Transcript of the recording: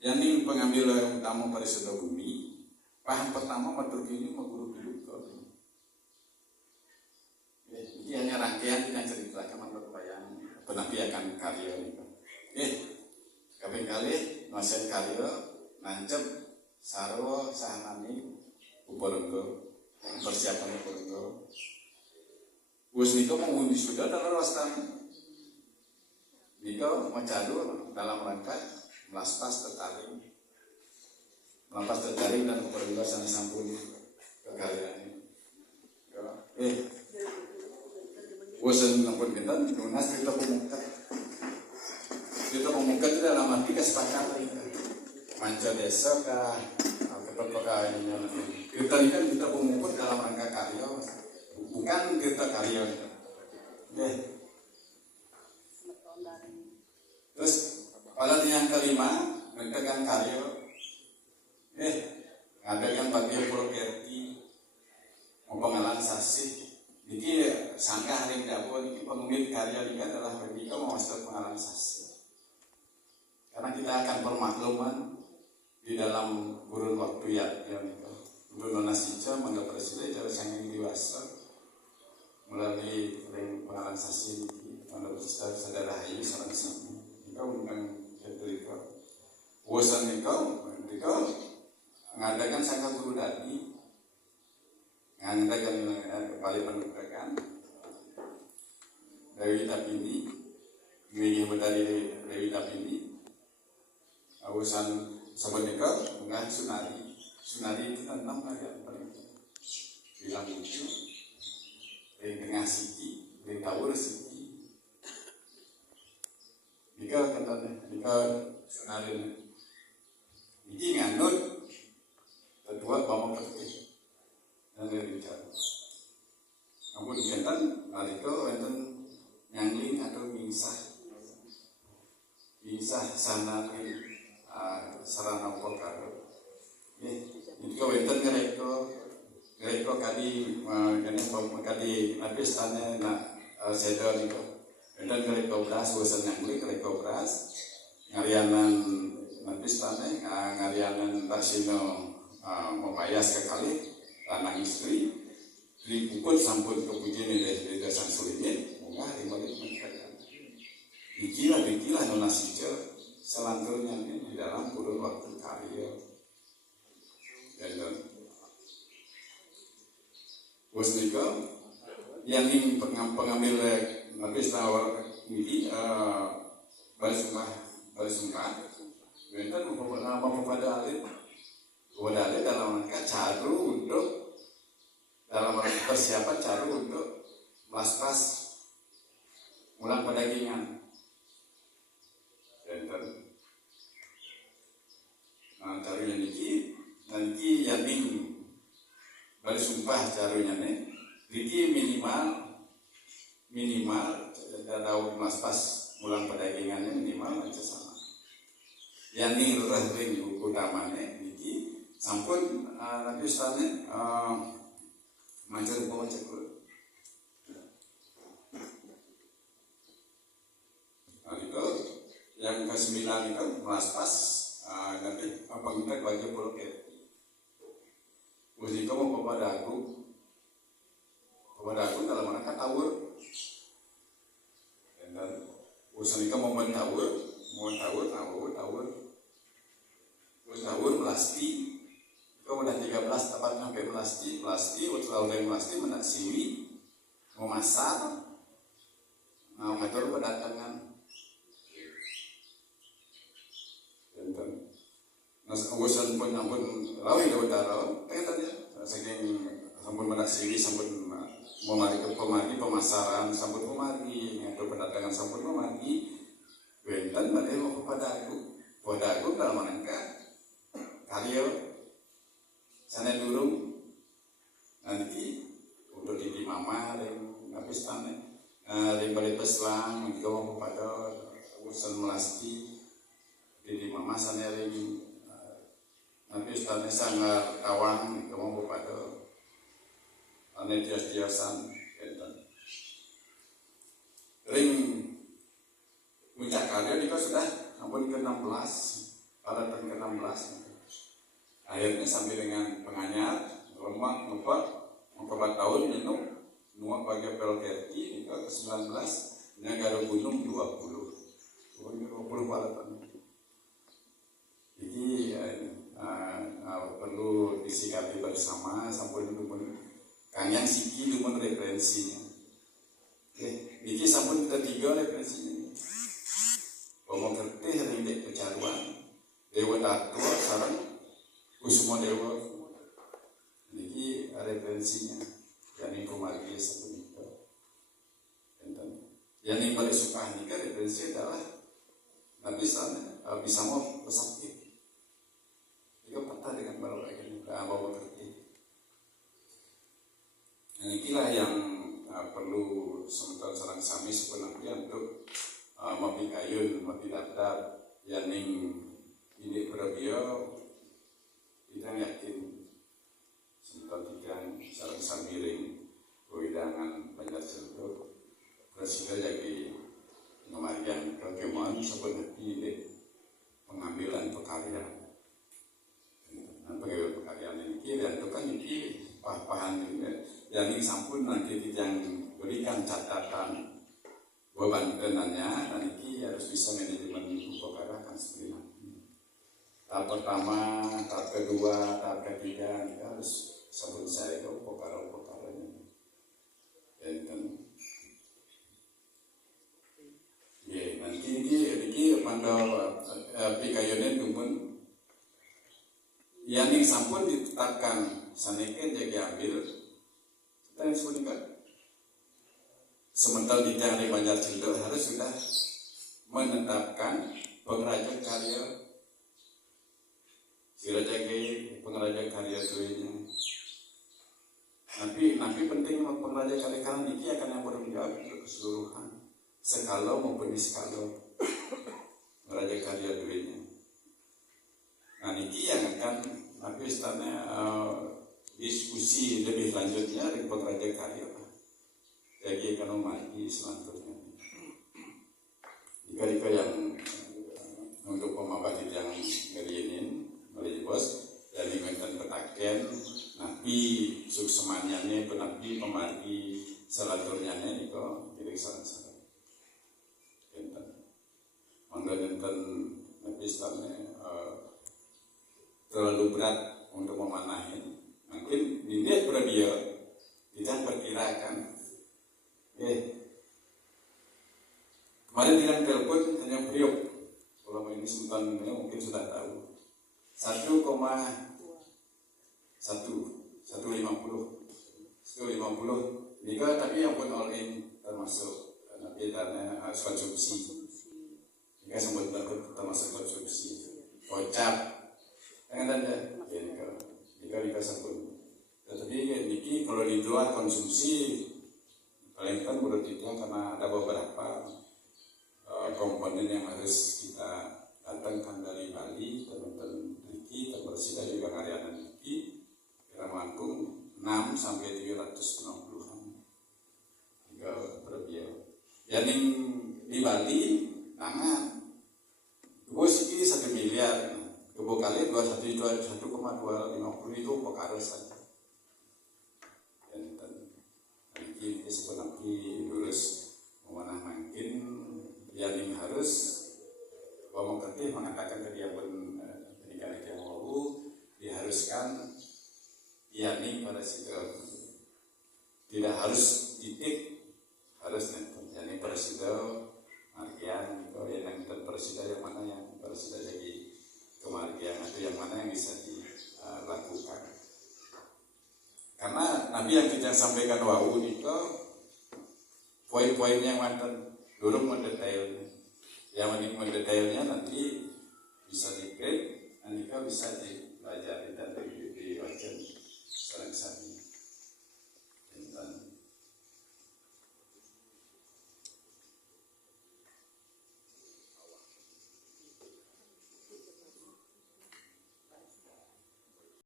Yang ini pengambil utama pada sudah bumi. Paham pertama matur ini mau guru hidup. Ini hanya rangkaian kita ceritakan menurut bayang penampilan karya ini. Kaping kali nosen karya nancep sarwa sahanani Uporenggo persiapan Uporenggo. Wes niko mau sudah dalam wastani. Niko mencadu dalam rangka melampas tertarik dan Uporenggo sana sampun kekaryaan. Wes nampun kita lunas kita mengungkap itu dalam arti kesepakatan manca desa kah kita ini kan kita mengungkap dalam rangka karya bukan kita karya terus pada yang kelima menegakkan karya ngadakan bagian properti pengalaman sasi jadi sangka hari dapur ini pemilik karya ini adalah mereka mau masuk pengalaman sasi. Karena kita akan permakluman di dalam kurun waktu ya Bruno Nasica mendapat presiden dari sangat dewasa melalui pengalaman sasi mendapat saudara Hayu salah satu kau bukan dari kau bosan kau mengadakan sangka guru tadi mengadakan kembali pendidikan dari Tapindi ini dari Tapindi awasan sebenarnya bukan sunari itu tanam aja bilang lucu dari tengah siki dari tawur siki jika sunari ini nganut kedua bawa kerja dan dari bicara namun dikentan mereka enten nyangling atau bisa sana sarana pokok itu wenten mereka kali istana nak sedar itu wenten mereka beras bosan nyangli mereka beras ngarianan istana ngarianan Rasino membayas sekali lanang istri dipukul sampun kepujian dari dasar sulitnya enggak dibalik mereka dikilah nona sijil selanjutnya ini di dalam kurun waktu karya dan Wasnika yang ingin pengambil nanti setawar ini balik sumpah kita apa kepada alit dalam rangka caru untuk dalam persiapan caru untuk melaspas ulang pedagingan carunya nanti yang balik sumpah carunya niki minimal daun melaspas ulang pedagingannya minimal aja sama yang ini ring utamanya niki sampun nanti ustaznya manjur bawa cekul yang ke-9 itu melaspas nanti apa kita bagi bloket musik mau kepada aku dalam rangka tawur dan usaha mau mentawur melasti kemudian 13 tepat sampai melasti utul dari melasti menak siwi memasar ngatur kedatangan urusan pun rawi ke utara, tanya saking sampun menaksiri sampun memari ke pemasaran sampun memari atau pendatangan sampun memari, wenten badai mau kepada aku dalam rangka karya sana dulu nanti untuk di mama dan habis tanah dari balik peslang juga mau kepada urusan melasti di mama sana ring nanti istana sangat kawang kamu pada ane tias-tiasan ring puncak karya ini sudah ampun ke-16 Palatan ke-16. Akhirnya sampai dengan Penganyar, lemak, ngepak, 4 tahun minum, nuak bagi pelkerti, nikah ke-19, Negara Gunung 20. 20 palatan. Jadi perlu disikapi bersama sampun dumun kanyang siki dumun referensinya. Iki sampun ketiga referensinya. Ngomong kerti hari ini kecaruan Dewa Tatua sarang Kusuma Dewa. Iki referensinya. Yani kumargi sampun itu. Yani balik suka nikah referensi adalah Nabi sana bisa mau pesakit. Jika patah dengan baru lagi bawa kerti. Inilah yang perlu sementara sarang sami sebenarnya untuk mapikayun, mapidaftar, yaning ini berabia kita yakin sementara tiga sarang samiring kewidangan banyak seluruh presiden jadi pengembalian kekemuan sebenarnya ini pengambilan pekarya dan pengambilan pekarya ini dan itu kan ini pahan yang ini sampun nanti yang berikan catatan beban tenannya dan ini harus bisa manajemen perkara kan seperti ini. Tahap pertama, tahap kedua, tahap ketiga ini harus sampun saya itu perkara-perkaranya dan nanti ini mandal pikayunnya dumun yang sampun ditetapkan saneke jadi ambil kita yang sebutkan sementara di Jari Banjar Cildo harus sudah menetapkan pengrajin karya sirajagi pengrajin karya tuanya tapi penting pengrajin karya karena ini akan yang bertanggung jawab untuk keseluruhan skala maupun di skala pengrajin karya tuanya. Nah ini yang akan nanti istilahnya diskusi lebih lanjutnya dengan pengrajin karya bagi ekonomi selanjutnya. Jika yang untuk pemabat yang ngerinin oleh bos dan ingatkan petaken nabi suksemannya penabi pemargi selaturnya ini kok jadi saran-saran. Menggunakan nabi istilahnya terlalu berat untuk memanahin. Mungkin dilihat berabia tidak perkirakan. Kemarin bilang telepon hanya priok. Kalau ini sultan mungkin sudah tahu. 1,150 jika tapi yang pun all in termasuk nanti dana konsumsi. Jika sempat termasuk konsumsi. Kocap. Dengan tanda jika sempurna. Tetapi niki kalau di luar konsumsi paling kan menurut itu karena ada beberapa komponen yang harus kita datangkan dari Bali, teman-teman niki terbersih juga karyawan niki kira mampu 6 sampai 360-an hingga berbiaya. Yang di Bali tangan gue sih 1 miliar. Kebu kali 1,250 itu perkara saja. Dan ini sebenarnya lurus memanah makin yang harus ngomong kerti mengatakan ke dia pun pendidikan yang mau diharuskan yakni pada situ tidak harus titik harus nonton yakni pada situ margian itu yang presiden yang mana yang presiden jadi kemargian atau yang mana yang bisa dilakukan karena Nabi yang kita sampaikan wau itu poin-poinnya yang mantan dulu mendetailnya yang mendetailnya nanti bisa diklik nanti bisa dipelajari dan dibaca sekarang